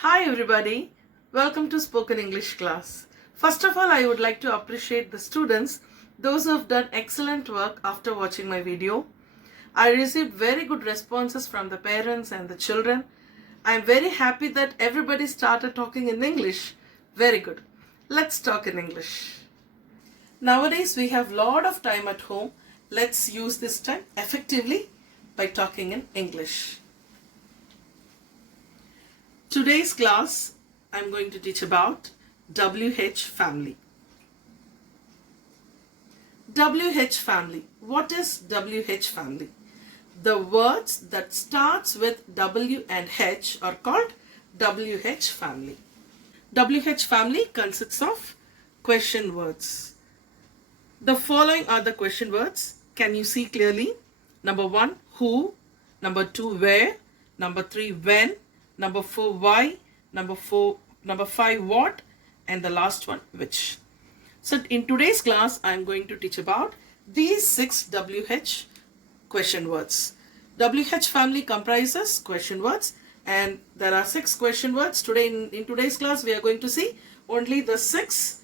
Hi everybody, welcome to Spoken English class. First of all, I would like to appreciate the students, those who have done excellent work after watching my video. I received very good responses from the parents and the children. I am very happy that everybody started talking in English. Very good. Let's talk in English. Nowadays we have lot of time at home. Let's use this time effectively by talking in English. Today's class, I'm going to teach about WH family. WH family. What is WH family? The words that starts with W and H are called WH family. WH family consists of question words. The following are the question words. Can you see clearly? Number 1, who. Number 2, where. Number 3, when. Number 4, why. Number 5, what. And the last one, which. So in today's class, I am going to teach about these 6 WH question words. WH family comprises question words, and there are 6 question words. Today in today's class, we are going to see only the 6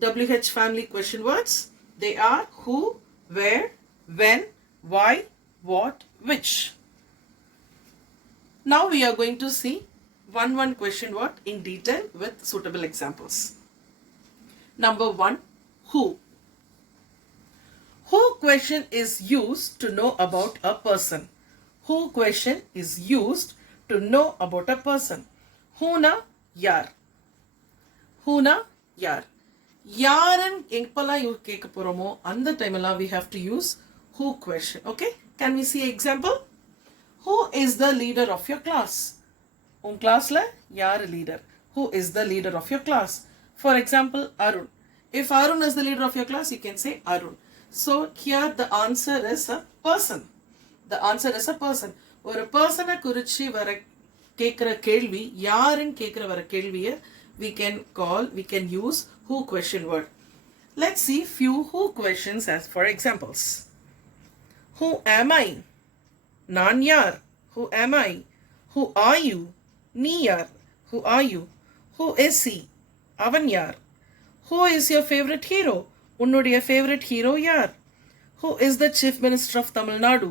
WH family question words. They are who, where, when, why, what, which. Now we are going to see one question word in detail with suitable examples. Number 1, who. Who question is used to know about a person. Who question is used to know about a person. Who-na yar. Who-na yar. யாருன்னு எப்பெல்லாம் கேட்க போறோமோ அந்த டைம்லாம் we have to use who question. Okay, can we see example? Who is the leader of your class? உன் கிளாஸ்ல யாரு leader? Who is the leader of your class? For example, Arun. If Arun is the leader of your class, you can say Arun. So here the answer is a person. The answer is a person. ஒரு பர்சனை குறிச்சு வர கேட்கிற கேள்வி, யாருன்னு கேட்கிற வர கேள்வியை we can use who question word. Let's see few who questions as for examples. Who am I? நான் யார்? Who am I? Who are you? நீ யார்? Who are you? Who is he? அவன் யார்? Who is your favorite hero? உன்னுடைய favorite hero யார்? Who is the chief minister of Tamil Nadu?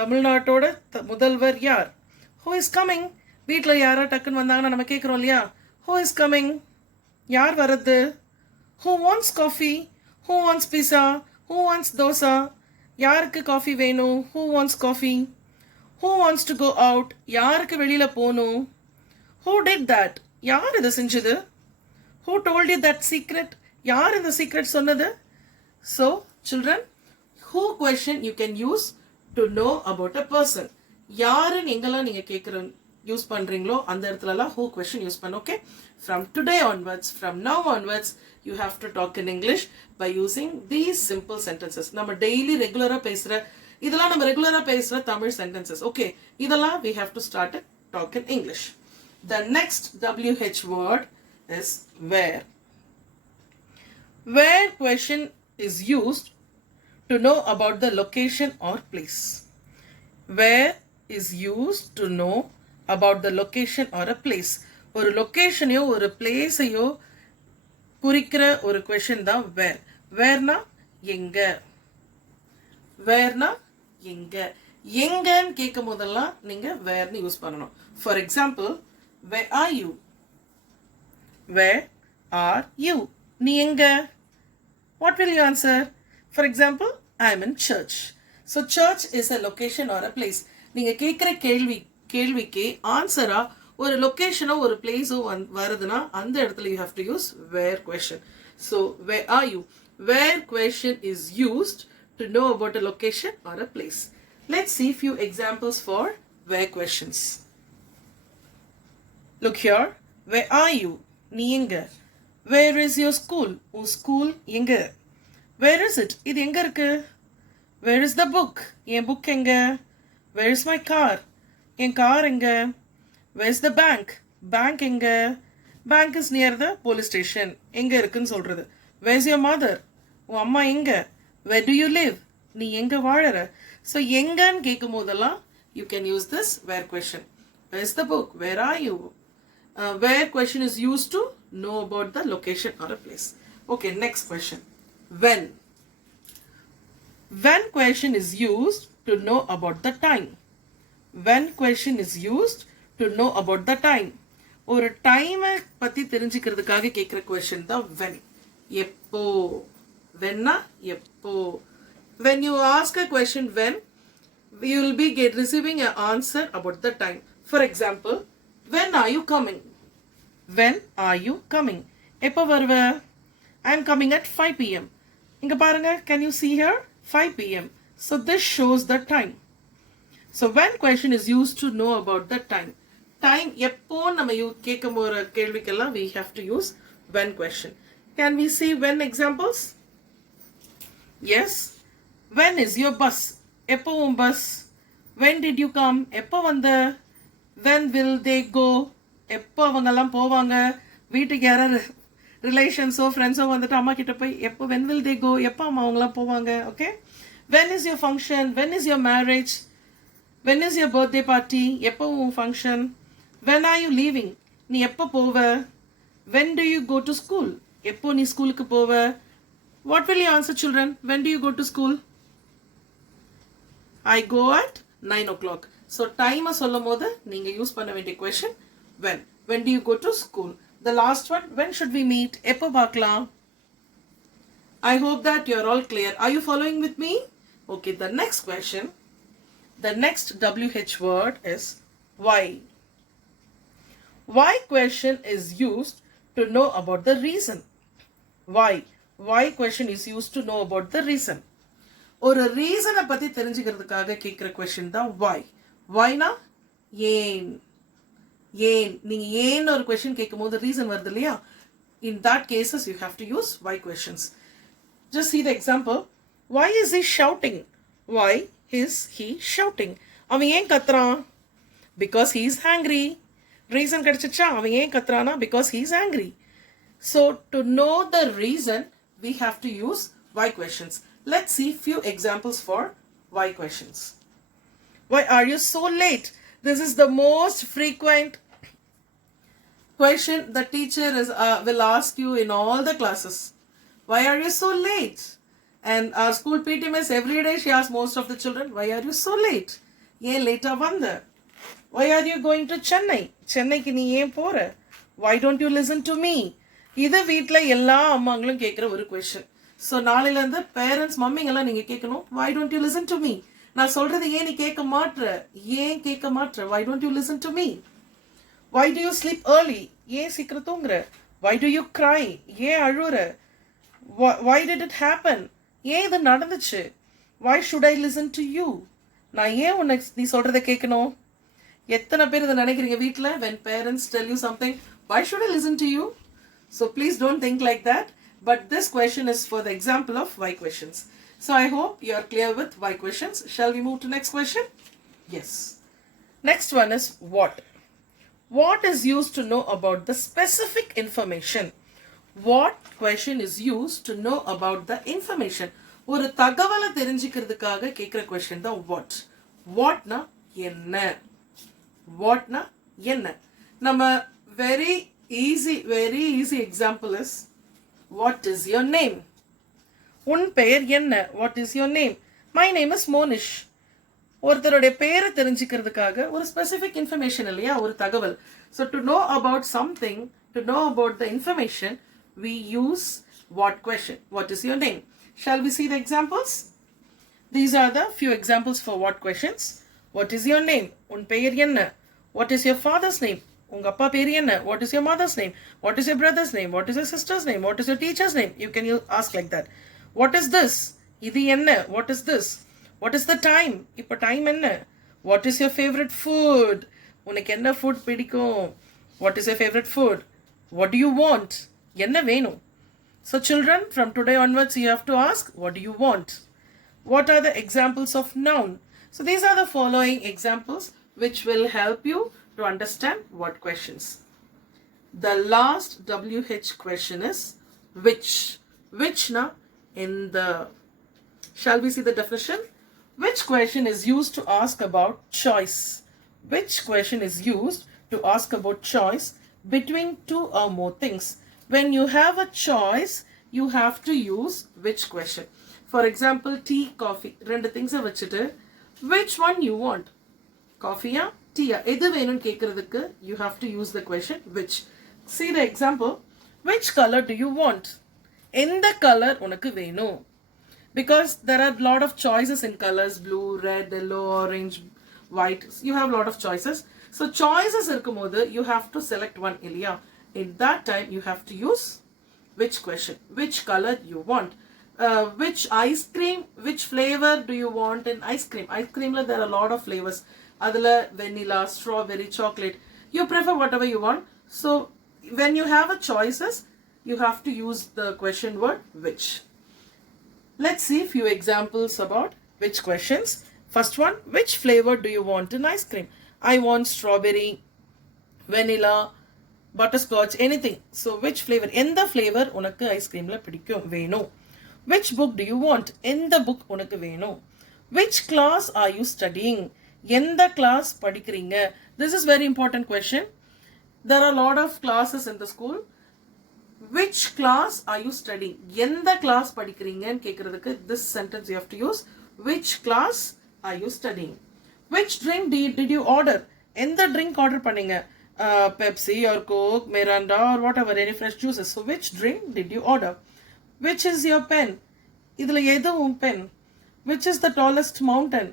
தமிழ்நாட்டோட முதல்வர் யார்? Who is coming? வீட்டில் யாரா டக்குன்னு வந்தாங்கன்னா நம்ம கேட்குறோம் இல்லையா? Who is coming? யார் வரது? Who wants coffee? Who wants pizza? Who wants dosa? யாருக்கு காஃபி வேணும்? Who wants coffee? Who wants to go out? யாருக்கு வெளியில போகணும்? Who did that? யார் இதை செஞ்சது? Who told you that secret? யார் இந்த secret சொன்னது? So, children, who question you can use to know about a person. யாருன்னு எங்கெல்லாம் நீங்க கேட்குற யூஸ் பண்றீங்களோ அந்த இடத்துலலாம் who question யூஸ் பண்ண. Okay, from today onwards, from now onwards, you have to talk in English by using these simple sentences. நம்ம daily ரெகுலரா பேசுற இதெல்லாம் நம்ம ரெகுலரா பேசுற தமிழ் sentences. Okay, இதெல்லாம் we have to start to talk in English. The next WH word is where. Where question is used to know about the location or place. Where is used to know about the location or a place. ஒரு லொக்கேஷனையோ ஒரு பிளேஸையோ குறிக்கிற ஒரு question தான் வேர். வேர்னா எங்க. வேர்னா எங்க. எங்கன்னு கேட்கும் போதெல்லாம் நீங்க வேர்னு யூஸ் பண்ணணும். For example, where are you? Where are you? நீ எங்க? What will you answer? For example, I am in church. So church is a location or a place. நீங்க கேட்குற கேள்விக்கு ஆன்சரா ஒரு லொக்கேஷனோ ஒரு பிளேஸோ வருதுன்னா அந்த இடத்துல you have to use where question. So where are you? Where question is used to know about a location or a place. Let's see few examples for where questions. Look here. Where are you? நீ எங்க? Where is your school? உன் school எங்க? Where is it? இது எங்க இருக்கு? Where is the book? N book எங்க? Where is my car? N car எங்க? Where is the bank? Bank எங்க? Bank is near the police station. எங்க இருக்குன்னு சொல்றது. Where is your mother? உன் அம்மா எங்க? Where do you live? நீ எங்க வாழற? So எங்கன்னு கேட்கும் போதெல்லாம் you can use this where question. Where is the book? Where are you? Where question is used to know about the location or a place. Okay, next question. When. When question is used to know about the time. When question is used to know about the time. ஒரு டைமை பற்றி தெரிஞ்சுக்கிறதுக்காக கேட்குற question தான் when. எப்போ. Whenனா எப்போ. When you ask a question when, you will be receiving an answer about the time. For example, when are you coming? When are you coming? எப்போ வருவ? I am coming at 5 p.m. இங்க பாருங்க, can you see here? 5 p.m. So this shows the time. So when question is used to know about the time. Time எப்போ நம்ம கேட்கும் ஒரு கேள்விக்கெல்லாம் we have to use when question. Can we see when examples? Yes. When is your bus? எப்போ உன் bus? When did you come? எப்போ வந்த? When will they go? எப்போ அவங்கெல்லாம் போவாங்க? வீட்டுக்கு யாராவது ரிலேஷன்ஸோ ஃப்ரெண்ட்ஸோ வந்துட்டு அம்மா கிட்ட போய் எப்போ when will they go? எப்போ அம்மா அவங்களாம் போவாங்க? Okay. When is your function? When is your marriage? When is your birthday party? எப்போ உன் function? When are you leaving? நீ எப்போ போவ? When do you go to school? எப்போ நீ ஸ்கூலுக்கு போவ? What will you answer, children? When do you go to school? I go at 9 o'clock. So time சொல்லும் போது நீங்க யூஸ் பண்ண வேண்டிய question when. When do you go to school? The last one, when should we meet? எப்போ பார்க்கலாம்? I hope that you are all clear. Are you following with me? Okay, the next question. The next WH word is why. Why question is used to know about the reason. Why? Why question is used to know about the reason. ஒரு ரீசனை பற்றி தெரிஞ்சுக்கிறதுக்காக கேட்குற question தான் why. Whyனா ஏன். ஏன் நீங்கள் ஏன் ஒரு கொஷின் கேட்கும் போது ரீசன் வருது இல்லையா? In that cases you have to use why questions. Just see the example. Why is he shouting? Why is he shouting? அவன் ஏன் கத்துறான்? Because he is angry. Reason கிடைச்சிச்சா? அவன் ஏன் கத்துறானா? Because he is angry. So to know the reason, we have to use why questions. Let's see few examples for why questions. Why are you so late? This is the most frequent question the teacher will ask you in all the classes. Why are you so late? And our school PT miss every day she asks most of the children, why are you so late? ஏன் லேட்டா வந்த? Why are you going to Chennai? சென்னைக்கு நீ ஏன் போற? Why don't you listen to me? இது வீட்டில் எல்லா அம்மாங்களும் கேட்குற ஒரு கொஷின். ஸோ நாளையிலேருந்து பேரண்ட்ஸ் மம்மிங்கெல்லாம் நீங்கள் கேட்கணும், why don't you listen to me? நான் சொல்கிறது ஏன் நீ கேட்க மாட்ற? ஏன் கேட்க மாட்ற? Why don't you listen to me? Why do you sleep early? ஏன் சீக்கிரம் தூங்குற? Why do you cry? ஏன் அழுற? Why did it happen? ஏன் இது நடந்துச்சு? Why should I listen to you? நான் ஏன் உனக்கு நீ சொல்கிறத கேட்கணும்? எத்தனை பேர் இதை நினைக்கிறீங்க வீட்டில்? when parents tell you something, why should I listen to you? So please don't think like that. But this question is for the example of why questions. So I hope you are clear with why questions. Shall we move to next question? Yes. Next one is what. What is used to know about the specific information? What question is used to know about the information? ஒரு தகவலை தெரிஞ்சுக்கிறதுக்காக கேட்குற question தான் what. Whatனா என்ன? Whatனா என்ன? நம்ம very easy example is, what is your name? உன் பெயர் என்ன? What is your name? My name is Monish. ஒருத்தருடைய பெயரை தெரிஞ்சுக்கிறதுக்காக ஒரு ஸ்பெசிஃபிக் இன்ஃபர்மேஷன் இல்லையா, ஒரு தகவல். So to know about something, to know about the information, we use what question. What is your name? Shall we see the examples? These are the few examples for what questions. What is your name? உன் பெயர் என்ன? What is your father's name? உங்க அப்பா பேர் என்ன? What is your mother's name? What is your brother's name? What is your sister's name? What is your teacher's name? You can ask like that. What is this? இது என்ன? What is this? What is the time? இப்போ time என்ன? What is your favorite food? உனக்கு என்ன food பிடிக்கும்? What is your favorite food? What do you want? என்ன வேணும்? So children, from today onwards you have to ask, what do you want? What are the examples of noun? So these are the following examples which will help you to understand what questions. The last WH question is which. Which na in the. Shall we see the definition? Which question is used to ask about choice? Which question is used to ask about choice between two or more things. When you have a choice, you have to use which question. For example, tea, coffee. ரெண்டு things வச்சிட்டு which one you want? Coffee-யா tea-யா எது வேணும்னு கேட்கறதுக்கு you have to use the question which. See the example. Which color do you want? எந்த color உனக்கு வேணும்? Because there are a lot of choices in colors: blue, red, yellow, orange, white. You have a lot of choices. So choices இருக்கும்போது you have to select one இல்லையா? In that time you have to use which question. Which color you want? Which ice cream, which flavor do you want in ice cream? Ice cream la there are a lot of flavors. Adula vanilla, strawberry, chocolate. You prefer whatever you want. So when you have a choices, you have to use the question word which. Let's see few examples about which questions. First one, which flavor do you want in ice cream? I want strawberry, vanilla, butterscotch, anything. So which flavor? எந்த flavor உனக்கு ice creamல பிடிக்கும் வேணும்? Which book do you want? எந்த book உனக்கு வேணும்? Which class are you studying? எந்த class படிக்கிறீங்க? This is very important question. There are a lot of classes in the school. Which class are you studying? எந்த class படிக்கிறீங்கன்னு கேட்கறதுக்கு this sentence you have to use. Which class are you studying? Which drink did you order? எந்த drink order பண்ணீங்க? Pepsi or Coke, Miranda or whatever, any fresh juices. So which drink did you order? Which is your pen? இதுல எது உன் pen? Which is the tallest mountain?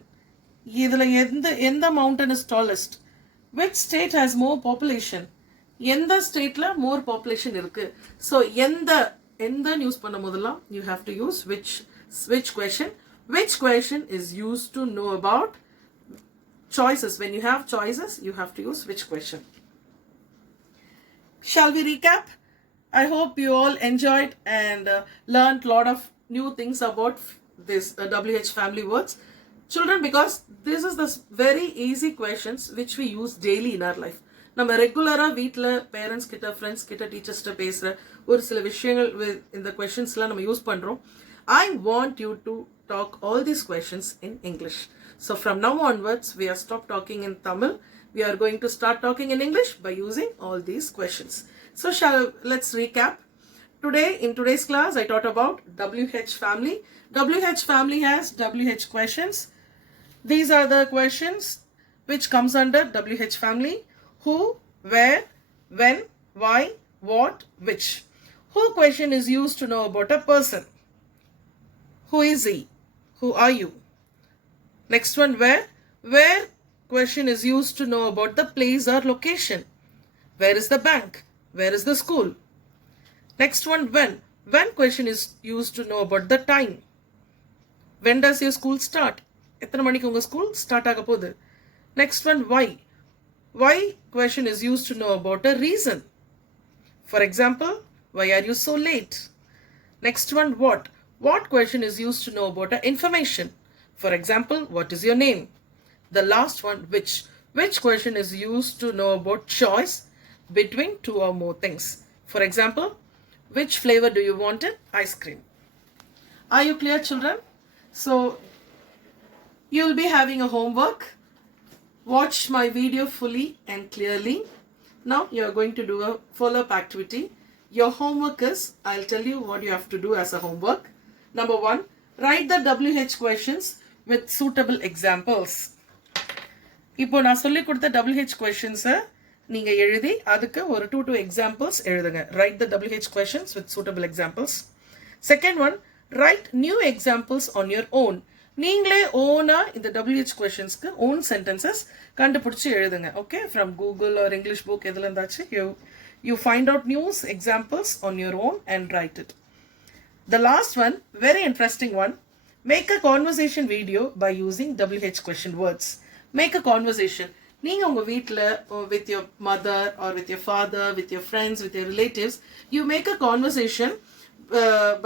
இதுல எந்த mountain is tallest? Which state has more population? எந்த stateல more population இருக்கு? So எந்த use பண்ணும்போதெல்லாம் you have to use which question. Which question is used to know about choices. When you have choices, you have to use which question. Shall we recap? I hope you all enjoyed and learned a lot of new things about this WH family words. Children, because this is the very easy questions which we use daily in our life. நம்ம ரெகுலராக வீட்டில் parents கிட்ட, friends கிட்ட, டீச்சர்ஸ்கிட்ட பேசுகிற ஒரு சில விஷயங்கள் இந்த கொஷின்ஸ்லாம் நம்ம யூஸ் பண்ணுறோம். I want you to talk all these questions in English. So from now onwards, we are stop talking in Tamil. We are going to start talking in English by using all these questions. So let's recap. Today, in today's class, I taught about WH family. WH family has WH questions. These are the questions which comes under WH family. Who, where, when, why, what, which. Who question is used to know about a person. Who is he? Who are you? Next one, where. Where question is used to know about the place or location. Where is the bank? Where is the school? Next one, when. When question is used to know about the time. When does your school start? எத்தனை மணிக்கு உங்க school start ஆக போகுது? Next one, why. Why question is used to know about a reason. For example, why are you so late? Next one, what. What question is used to know about a information. For example, what is your name? The last one, which. Which question is used to know about choice between two or more things. For example, which flavor do you want in ice cream? Are you clear, children? So you'll be having a homework. Watch my video fully and clearly. Now you are going to do a follow-up activity. Your homework is, I'll tell you what you have to do as a homework. Number 1, write the WH questions with suitable examples. இப்போ நான் சொல்லி கொடுத்த WH questions நீங்க எழுதி அதுக்கு ஒரு 2 examples எழுதுங்க. Write the WH questions with suitable examples. Second one, write new examples on your own. நீங்களே ஓனா இந்த WH questions-க்கு own sentences கண்டுபிடிச்சு எழுதுங்க. Okay, from Google or English book எதுல இருந்தாச்சு you find out new examples on your own and write it. The last one, very interesting one, make a conversation video by using WH question words. Make a conversation. நீங்க உங்க வீட்ல with your mother or with your father, with your friends, with your relatives, you make a conversation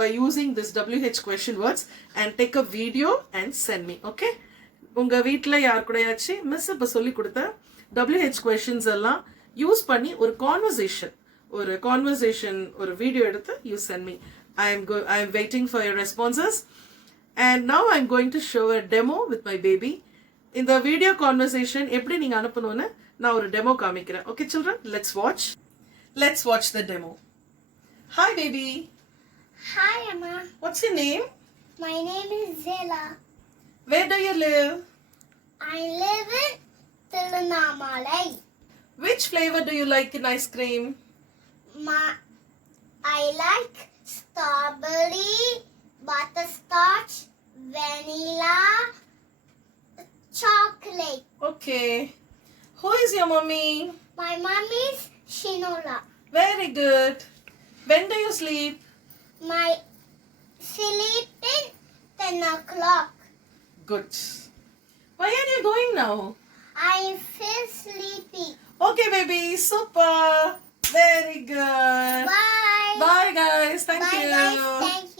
by using this WH question words and take a video and send me. Okay, உங்க வீட்ல யார் கூடயாச்சு miss இப்ப சொல்லி கொடுத்த WH questions எல்லாம் use பண்ணி ஒரு conversation ஒரு வீடியோ எடுத்து you send me. I am waiting for your responses. And now I'm going to show a demo with my baby. In the video conversation எப்படி நீங்க அனுப்பணும்னு நான் ஒரு டெமோ காமிக்கிறேன். Okay children, let's watch. Let's watch the demo. Hi, baby. Hi, Emma. What's your name? My name is Zela. Where do you live? I live in Tirunamalai. Which flavor do you like in ice cream? I like strawberry, butterscotch, vanilla, chocolate. Okay. Who is your mommy? My mom is Shinola. Very good. When do you sleep? My sleep in 10 o'clock. Good. Why are you going now? I feel sleepy. Okay, baby. Super. Very good. Bye. Bye, guys. Thank Bye, you. guys. Thank